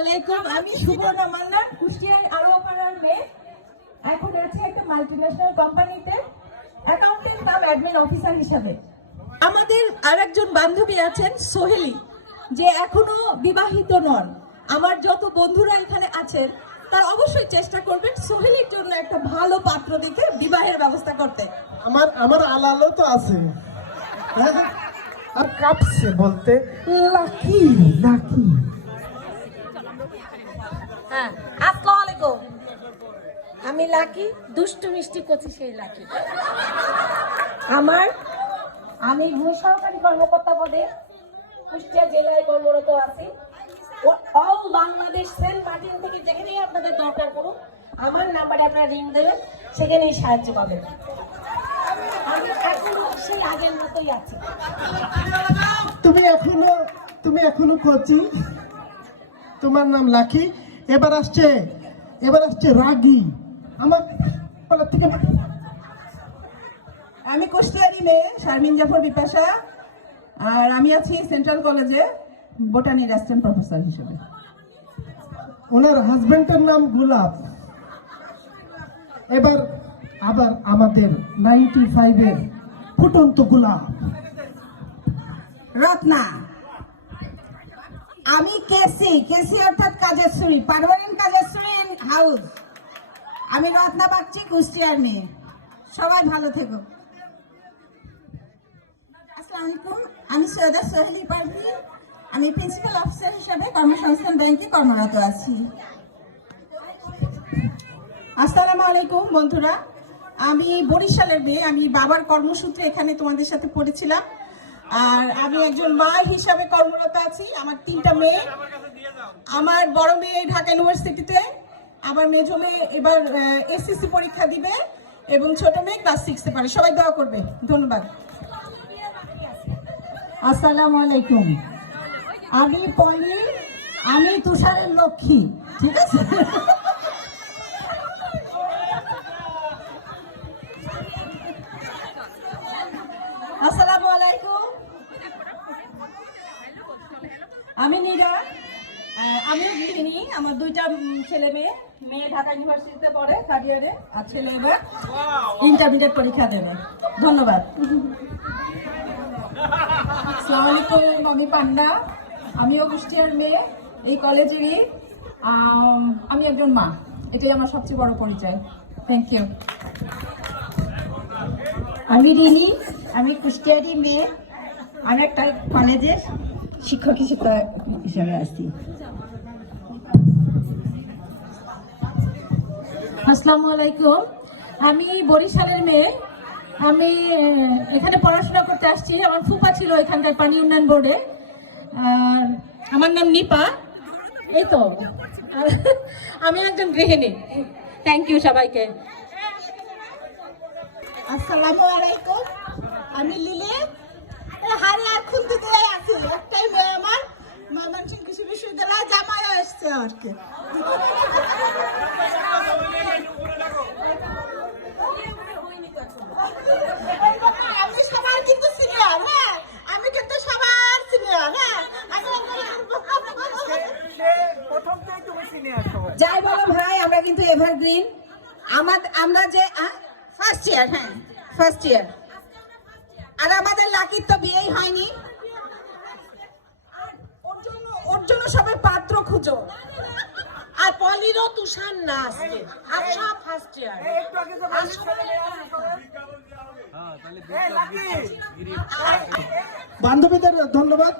আলাইকুম, আমি সুবর্ণা মান্নান কুষ্টিয়ার আরোপাড়ার মেয়ে। এখন আছি একটা মাল্টিন্যাশনাল কোম্পানিতে অ্যাকাউন্টেন্ট কাম অ্যাডমিন অফিসার হিসাবে। আমাদের আরেকজন বান্ধবী আছেন সোহেলি, যে এখনও বিবাহিত নন। আমার যত বন্ধুরা এখানে আছেন, তারা অবশ্যই চেষ্টা করবেন সোহেলির জন্য একটা ভালো পাত্র দেখে বিবাহের ব্যবস্থা করতে। আমার আমার আলালো তো আছে। হ্যাঁ? আর কাঁপছে বলতে, লাকি লাকি। হ্যাঁ আমি লাকি, দুষ্টু মিষ্টি কচি সেই লাকি। আমার, আমি ভূ সরকারি কর্মকর্তা পদে কুষ্টিয়া জেলায় কর্মরত আছি। অল বাংলাদেশ সেন্ট মার্টিন থেকে যেখানেই আপনাদের দরকার করুন আমার নাম্বারে আপনারা রিং দেবেন, সেখানেই সাহায্য পাবেন। আমি এখনও সেই আগের মতোই আছি। তুমি এখনও তুমি এখনও কোচি। তোমার নাম লাকি। এবার আসছে এবার আসছে রাগি। আমার থেকে আমি কুষ্টিয়ারি মেয়ে শারমিন জাফর বিপাশা আর আমি আছি সেন্ট্রাল কলেজে বোটানি অ্যাসিস্ট্যান্ট প্রফেসর হিসেবে। ওনার হাজবেন্ডের নাম গোলাপ। এবার আবার আমাদের নাইনটি ফাইভের ফুটন্ত গোলাপ। রত্না। আমি কেসি কেসি অর্থাৎ কাজের সুরি পারমানেন্ট কাজের হাউস আমি রত্না বাগচি কুষ্টিয়ার মেয়ে সবাই ভালো থেকো। আসসালামু আলাইকুম, আমি সৈয়দা সোহেলি পারভি। আমি প্রিন্সিপাল অফিসার হিসাবে কর্মসংস্থান ব্যাংকে কর্মরত আছি। আসসালামু আলাইকুম, বন্ধুরা। আমি বরিশালের মেয়ে, আমি বাবার কর্মসূত্রে এখানে তোমাদের সাথে পড়েছিলাম। আর আমি একজন মা হিসাবে কর্মরত আছি। আমার তিনটা মেয়ে। আমার বড় মেয়ে ঢাকা ইউনিভার্সিটিতে। আমার মেজো মেয়ে এবার এসএসসি পরীক্ষা দিবে এবং ছোট মেয়ে ক্লাস সিক্সে পারে। সবাই দোয়া করবে। ধন্যবাদ। আসসালামু আলাইকুম। আমি পলি, আমি তুষারের লক্ষ্মী। ঠিক আছে আসসালামু আলাইকুম আমি নীরা আমিও গৃহিণী আমার দুইটা ছেলে মেয়ে মেয়ে ঢাকা ইউনিভার্সিটিতে পড়ে থার্ড ইয়ারে আর ছেলে এবার ইন্টারমিডিয়েট পরীক্ষা দেবে। ধন্যবাদ। আমি পান্ডা। আমিও কুষ্টিয়ার মেয়ে এই কলেজেরই আমি একজন মা। এটাই আমার সবচেয়ে বড় পরিচয়। থ্যাংক ইউ আমি রিনি আমি কুষ্টিয়ারি মেয়ে। আমি একটা কলেজের শিক্ষক হিসেবে হিসেবে আছি আসসালামু আলাইকুম। আমি বরিশালের মেয়ে। আমি এখানে পড়াশোনা করতে আসছি। আমার ফুপা ছিল এখানকার পানি উন্নয়ন বোর্ডে। আর আমার নাম নিপা। এই তো। আমি একজন গৃহিণী। থ্যাংক ইউ সবাইকে। আসসালামু আলাইকুম আমি লিলি এ হারে আর খুনতে দিয়ে আছি একটাই মেয়ে আমার ময়মনসিংহ কৃষি বিশ্ববিদ্যালয় জামাইও এসছে আর কি আমি সবার কিন্তু সিনিয়র হ্যাঁ আমি কিন্তু সবার সিনিয়র হ্যাঁ যাই বলো ভাই, আমরা কিন্তু এভারগ্রিন আমাদের আমরা যে ফার্স্ট ইয়ার হ্যাঁ। ফার্স্ট ইয়ার আর আমাদের লাকির তো বিয়েই হয়নি। তুষার না আজকে ফার্স্ট ইয়ার বান্ধবীদের ধন্যবাদ।